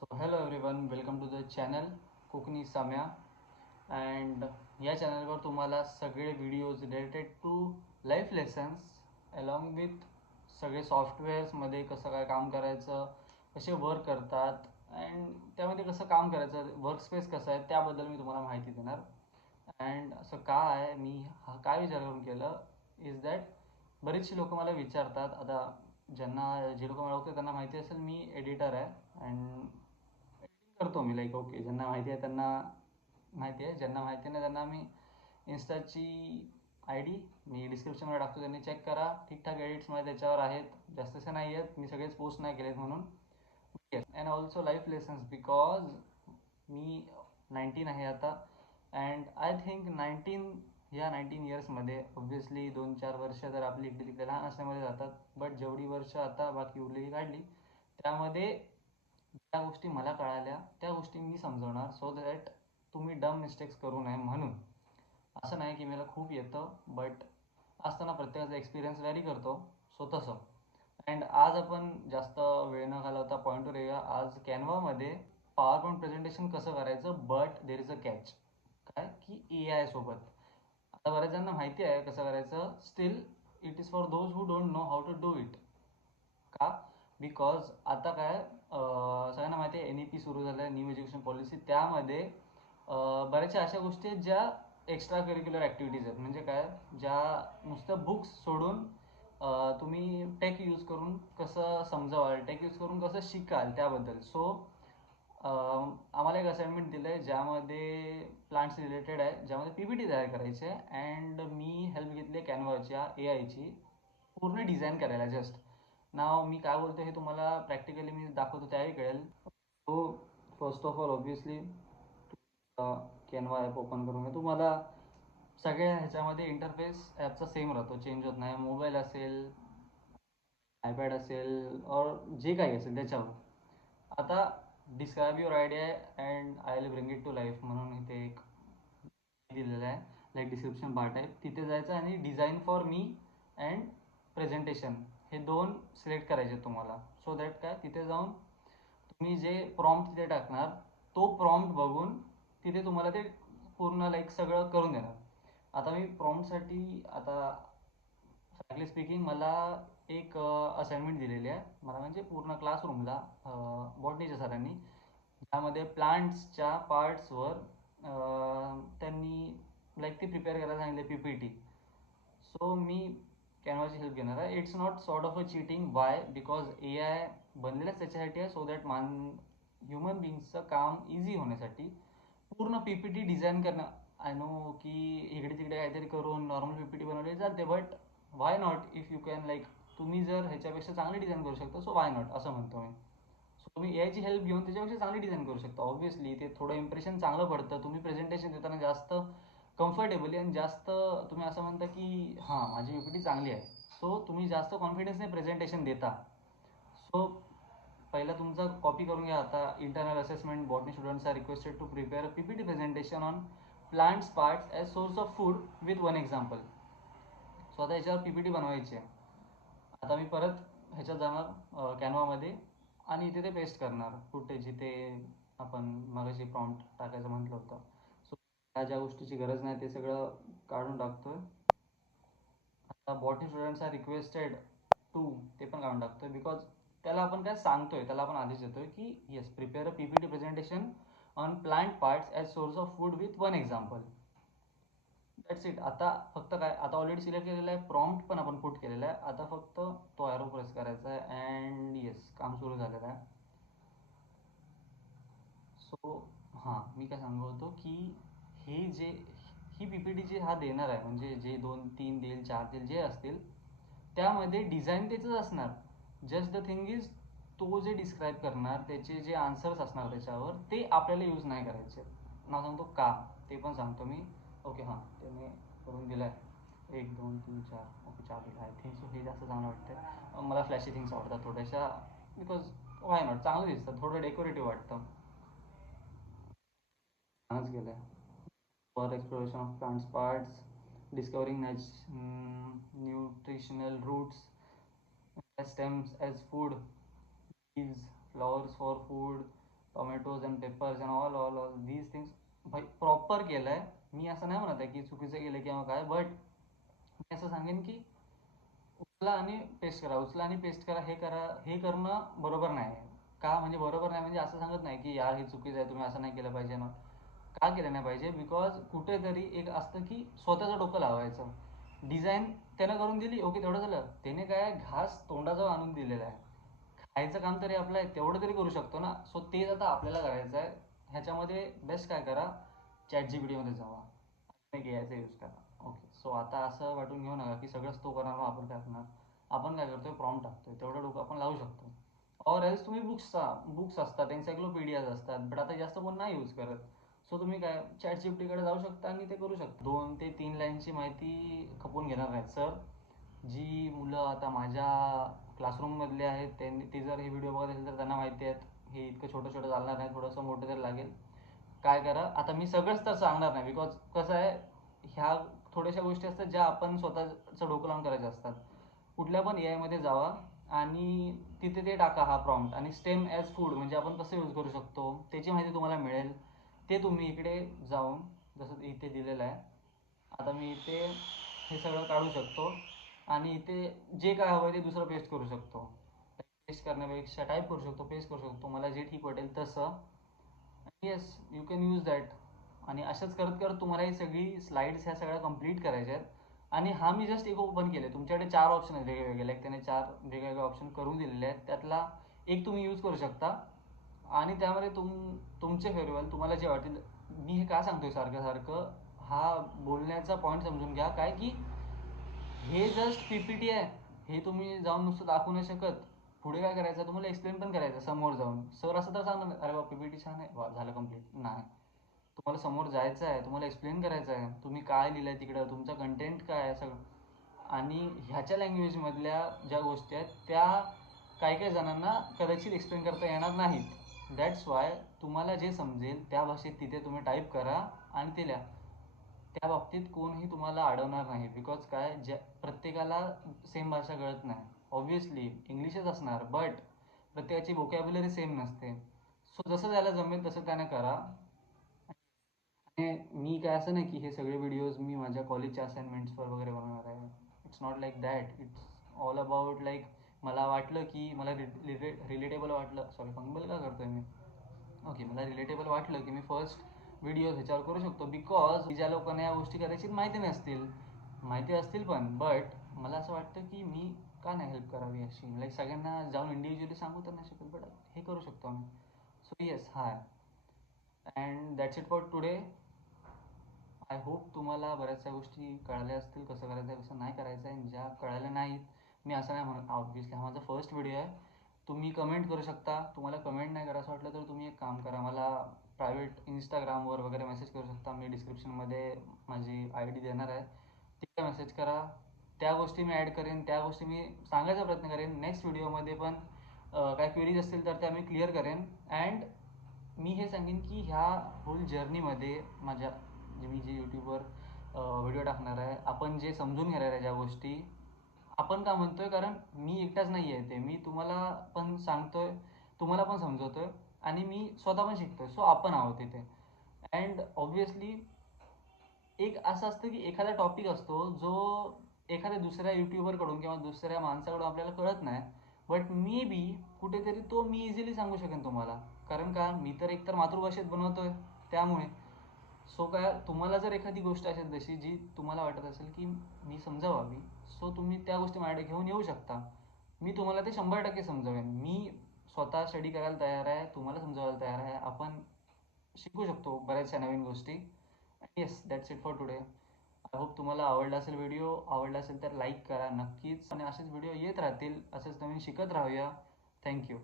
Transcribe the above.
So hello everyone, welcome to the channel Kokani Samya. And या चॅनलवर तुम्हाला सगळे videos related to life lessons along with सगळे सॉफ्टवेअर्समध्ये कसं काय काम करायचं, कसे वर्क करतात अँड त्यामध्ये कसं काम करायचं, वर्कस्पेस कसं आहे त्याबद्दल मी तुम्हाला माहिती देणार. अँड असं का आहे, मी हा काय विचार करून केलं इज दॅट बरेचसे लोक मला विचारतात. आता जे लोक मला ओळखतात त्यांना माहिती असेल मी एडिटर आहे अँड करतो मी. लाईक ओके, ज्यांना माहिती आहे त्यांना माहिती आहे, ज्यांना माहिती नाही त्यांना मी इन्स्टाची आय डी मी डिस्क्रिप्शनमध्ये टाकतो, त्यांनी चेक करा. ठीकठाक एडिट्स माझे त्याच्यावर आहेत, जास्तसे नाही आहेत, मी सगळेच पोस्ट नाही केलेत म्हणून. Yes, and also life lessons because मी 19 आहे आता. अँड आय थिंक 19 इयर्समध्ये ऑब्व्हियसली 2-4 वर्ष तर आपली इकडे तिकडे लहान असण्यामध्ये जातात, बट जेवढी वर्ष आता बाकी उरलेली काढली त्यामध्ये ज्या गोष्टी मला कळाल्या त्या गोष्टी मी समजवणार, सो दॅट तुम्ही डम मिस्टेक्स करू नये म्हणून. असं नाही की मला खूप येतं, बट असताना प्रत्येकाचा एक्सपिरियन्स व्हॅरी करतो, सो तसं. अँड आज आपण जास्त वेळ न घालवता पॉईंटवर येऊया. आज कॅनवामध्ये पॉवर पॉईंट प्रेझेंटेशन कसं करायचं, but there is a catch. काय की ए आय सोबत. आता बऱ्याच जणांना माहिती आहे कसं करायचं, still it is for those who don't know how to do it. का? बिकॉज आता काय सगळ्यांना माहिती आहे NEP सुरू झालं आहे, न्यू एज्युकेशन पॉलिसी. त्यामध्ये बऱ्याचशा अशा गोष्टी आहेत ज्या एक्स्ट्रा करिक्युलर ॲक्टिव्हिटीज आहेत. म्हणजे काय, ज्या नुसतं बुक्स सोडून तुम्ही टेक यूज करून कसं समजावाल, टेक यूज करून कसं शिकाल त्याबद्दल. सो आम्हाला एक असाइनमेंट दिलं आहे ज्यामध्ये प्लांट्स रिलेटेड आहे, ज्यामध्ये PPT तयार करायची आहे. अँड मी हेल्प घेतली आहे कॅनव्हाच्या AIची पूर्ण डिझाईन करायला. जस्ट नाव मी काय बोलतो हे तुम्हाला प्रॅक्टिकली मी दाखवतो त्याही कळेल. So first of all obviously Canva app open करून घ्या. तुम्हाला सगळ्या ह्याच्यामध्ये इंटरफेस ॲपचा सेम राहतो, चेंज होत नाही. मोबाईल असेल, आयपॅड असेल और जे काही असेल त्याच्यावर. आता describe your idea and I will bring it to life म्हणून इथे एक दिलेलं आहे, लाईक डिस्क्रिप्शन बार टाईप. तिथे जायचं आणि design for me and presentation हे दोन सिलेक्ट करायचे तुम्हाला. सो दॅट काय, तिथे जाऊन तुम्ही जे प्रॉम्प्ट तिथे टाकणार तो प्रॉम्प्ट बघून तिथे तुम्हाला ते पूर्ण लाईक सगळं करून देणार. आता मी प्रॉम्प्टसाठी आता फ्रँकली स्पीकिंग मला एक असाइनमेंट दिलेली आहे, मला म्हणजे पूर्ण क्लासरूमला बॉटनीच्या सरांनी, ज्यामध्ये प्लांट्सच्या पार्ट्सवर त्यांनी लाईक ते प्रिपेअर करायला सांगितले PPT. सो मी कॅनवाची हेल्प घेणार आहे. It's not sort of a cheating. Y? Because AI बनलेलंच त्याच्यासाठी आहे, सो दॅट ह्युमन बिंग्सचं काम इझी होण्यासाठी. पूर्ण PPT डिझाईन करणं, आय नो की इकडे तिकडे काहीतरी करून नॉर्मल PPT बनवली चालते, but why not if you can, like तुम्ही जर ह्याच्यापेक्षा चांगली डिझाईन करू शकता, सो वाय नॉट असं म्हणतो मी. सो तुम्ही AIची हेल्प घेऊन त्याच्यापेक्षा चांगली डिझाईन करू शकता. ऑब्व्हियसली ते थोडं इम्प्रेशन चांगलं पडतं, तुम्ही प्रेझेंटेशन देताना जास्त कम्फर्टेबली आणि जास्त तुम्ही असं म्हणता की हां माझी PPT चांगली आहे, सो तुम्ही जास्त कॉन्फिडन्सने प्रेझेंटेशन देता. सो पहिला तुमचा कॉपी करून घ्या. आता internal assessment botany students are requested to prepare a PPT presentation on plants parts as source of food with one example. So आता याच्यावर PPT बनवायची आहे. आता मी परत ह्याच्यात जाणार कॅनवामध्ये आणि इथे ते पेस्ट करणार कुठे जिथे आपण मगाशी प्रॉम्प्ट टाकायचं म्हटलं होतं. सो त्या ज्या गोष्टीची गरज नाही ते सगळं काढून टाकतोय. आता botany students are requested to ते पण काढून टाकतोय, बिकॉज त्याला आपण काय सांगतोय, त्याला आपण आधीच येतोय की yes prepare a PPT presentation on plant parts as source of food with one example. That's it. आता फक्त काय, आता ऑलरेडी सिलेक्ट केलेलं आहे, प्रॉम्प्ट पण आपण पुट केलेला आहे. आता फक्त तो ॲरो प्रेस करायचा आहे अँड येस काम सुरू झालेलं आहे. सो हां, मी काय सांगत होतो की हे जे ही PPT जे हा देणार आहे, म्हणजे जे 2-3 देईल, 4 देईल, जे असतील त्यामध्ये डिझाईन त्याचंच असणार. जस्ट द थिंग इज तो जे डिस्क्राईब करणार त्याचे जे आन्सर्स असणार त्याच्यावर ते आपल्याला यूज नाही करायचे. नाव सांगतो का ते पण सांगतो मी. ओके हां, त्याने करून दिलं आहे 1, 2, 3, 4. ओके 4 दिलं. आय थिंक सो हे जास्त चांगलं वाटतं. मला फ्लॅशी थिंग्स आवडतात थोड्याशा, बिकॉज वाय नॉट, चांगलं दिसतं, थोडं डेकोरेटिव्ह वाटतं. छानच गेलं आहे. For exploration of plants parts, discovering nutritional roots, stems as food, leaves, flowers for food, tomatoes and peppers and all these things भाई प्रॉपर केलं आहे. मी असं नाही म्हणत आहे की चुकीचं केलं किंवा काय, बट मी असं सांगेन की उचला आणि पेस्ट करा, उचला आणि पेस्ट करा, हे करा, हे करणं बरोबर नाही आहे. का म्हणजे बरोबर नाही म्हणजे असं सांगत नाही की यार हे चुकीचं आहे, तुम्ही असं नाही केलं पाहिजे ना. का केलं नाही पाहिजे, बिकॉज कुठेतरी एक असतं की स्वतःचं डोकं लावायचं. डिझाईन त्यानं करून दिली, ओके तेवढं झालं. त्याने काय घास तोंडाजवळ आणून दिलेला आहे, खायचं काम तरी आपलं आहे, तेवढं तरी करू शकतो ना. सो तेच आता आपल्याला करायचं आहे. ह्याच्यामध्ये बेस्ट काय करा, ChatGPT जावा आणि यायचा यूज करा. ओके, सो आता असं वाटून घेऊ नका की सगळंच तो करणार मग आपण काय करणार. आपण काय करतोय, प्रॉम्प्ट टाकतोय, तेवढं डोकं आपण लावू शकतो. ऑर एल्स तुम्ही बुक्स असतात, एन्सायक्लोपीडियाज असतात, बट आता जास्त कोण नाही यूज करत. सो तुम्ही काय ChatGPT जाऊ शकता आणि ते करू शकता. 2 ते 3 लाईनची माहिती खपून घेणार नाहीत सर. जी मुलं आता माझ्या क्लासरूममधले आहेत त्यांनी, ते जर हे व्हिडिओ बघत असेल तर त्यांना माहिती आहेत हे इतकं छोटं छोटं चालणार नाही, थोडंसं मोठं तरी लागेल. काय करा, आता मी सगळंच तर सांगणार नाही, बिकॉज कसं आहे, ह्या थोड्याशा गोष्टी असतात ज्या आपण स्वतःचं डोकं लावून करायच्या असतात. कुठल्या पण AI मध्ये जावा आणि तिथे ते टाका हा प्रॉम्प्ट, आणि स्टेम ॲज फूड म्हणजे आपण कसं यूज करू शकतो त्याची माहिती तुम्हाला मिळेल. ते तुम्ही इकडे जाऊन, जसं इथे दिलेलं आहे, आता मी इथे हे सगळं काढू शकतो आणि इथे जे काय हवं आहे ते दुसरं पेस्ट करू शकतो. पेस्ट करण्यापेक्षा टाईप करू शकतो, पेस्ट करू शकतो, मला जे ठीक वाटेल तसं. Yes, you can use that. आणि अशाच करत करत तुम्हाला ही सगळी स्लाइड्स ह्या सगळ्या कंप्लीट करायच्या आहेत. आणि हा मी जस्ट एक ओपन केले, तुमच्याकडे 4 ऑप्शन आहेत वेगवेगळे, लाईक त्याने 4 वेगवेगळे ऑप्शन करून दिलेले आहेत, त्यातला एक तुम्ही यूज करू शकता. आणि त्यामध्ये तुमचे फेवरेबल तुम्हाला जे वाटेल. मी हे का सांगतोय सारखं सारखं, हा बोलण्याचा पॉईंट समजून घ्या काय की हे जस्ट PPT आहे. हे तुम्ही जाऊन नुसतं दाखवू नाही शकत. पुढे काय करायचं, तुम्हाला एक्सप्लेन पण करायचं समोर जाऊन. सर असं तर सांगणार नाही, अरे बा PPT छान आहे, वा झालं कम्प्लीट, नाही. तुम्हाला समोर जायचं आहे, तुम्हाला एक्सप्लेन करायचं आहे, तुम्ही काय लिहिलं आहे तिकडं, तुमचं कंटेंट काय आहे सगळं. आणि ह्याच्या लँग्वेजमधल्या ज्या गोष्टी आहेत त्या काही काही जणांना कदाचित एक्सप्लेन करता येणार नाहीत. दॅट्स वाय तुम्हाला जे समजेल त्या भाषेत तिथे तुम्ही टाईप करा आणि ते लिहा. त्या बाबतीत कोणही तुम्हाला अडवणार नाही, बिकॉज काय, प्रत्येकाला सेम भाषा कळत नाही. ऑब्व्हियसली इंग्लिशच असणार, बट प्रत्येकाची व्होकॅब्युलरी सेम नसते. सो जसं त्याला जमेल तसं त्याने करा. आणि मी काय असं नाही की हे सगळे व्हिडिओज मी माझ्या कॉलेजच्या असाइनमेंट्सवर वगैरे बनवणार आहे. It's not like that. It's all about like मला वाटलं की मला रिलेटेबल वाटलं, सॉरी फंगबल का करतोय मी. ओके, मला रिलेटेबल वाटलं की मी फर्स्ट व्हिडिओ ह्याच्यावर करू शकतो, बिकॉज ज्या लोकांना या गोष्टी कदाचित माहिती नसतील, माहिती असतील पण, बट मला असं वाटतं की मी का नाही हेल्प करावी अशी, लाईक सगळ्यांना जाऊन इंडिव्हिज्युअली सांगू तर नाही शकत, बट हे करू शकतो आम्ही. So yes, high, and that's it for today. I hope तुम्हाला बऱ्याचशा गोष्टी कळाल्या असतील, कसं करायचं आहे कसं नाही करायचं आहे. ज्या कळाल्या नाहीत, मी असं नाही म्हणत, ऑब्व्हियसली हा माझा फर्स्ट व्हिडिओ आहे. तुम्ही कमेंट करू शकता. तुम्हाला कमेंट नाही करायचं वाटलं तर तुम्ही एक काम करा, मला प्रायव्हेट इंस्टाग्रामवर वगैरे मेसेज करू शकता. मी डिस्क्रिप्शनमध्ये माझी ID देणार आहे, तिथे मेसेज करा. त्या गोष्टी मी ॲड करेन, त्या गोष्टी मी सांगायचा प्रयत्न करेन. नेक्स्ट व्हिडिओमध्ये पण काय क्वेरीज असतील तर त्या मी क्लिअर करेन. अँड मी हे सांगेन की ह्या होल जर्नीमध्ये माझ्या, मी जे यूट्यूबवर व्हिडिओ टाकणार आहे, आपण जे समजून घेणार आहे ज्या गोष्टी, आपण का म्हणतोय, कारण मी एकटाच नाही आहे ते, मी तुम्हाला पण सांगतोय, तुम्हाला पण समजवतोय, आणि मी स्वतः पण शिकतोय. सो आपण आहोत इथे. अँड ऑब्व्हियसली एक असं असतं की एखादा टॉपिक असतो जो एखाद्या दुसऱ्या यूट्यूबरकडून किंवा दुसऱ्या माणसाकडून आपल्याला कळत नाही, बट मे बी कुठेतरी तो मी इझिली सांगू शकेन तुम्हाला. कारण का, मी तर एकतर मातृभाषेत बनवतोय, त्यामुळे. सो काय, तुम्हाला जर एखादी गोष्ट असेल तशी जी तुम्हाला वाटत असेल की मी समजावावी, सो तुम्ही त्या गोष्टी माझ्याकडे घेऊन येऊ शकता. मी तुम्हाला ते 100% समजावेन. मी स्वतः स्टडी करायला तयार आहे, तुम्हाला समजावायला तयार आहे. आपण शिकू शकतो बऱ्याचशा नवीन गोष्टी. Yes, that's it for today. I hope तुम्हाला आवडला असेल व्हिडिओ. आवडला असेल तर लाईक करा नक्कीच, आणि असेच व्हिडिओ येत राहतील, असेच नवीन शिकत राहूया. थँक्यू.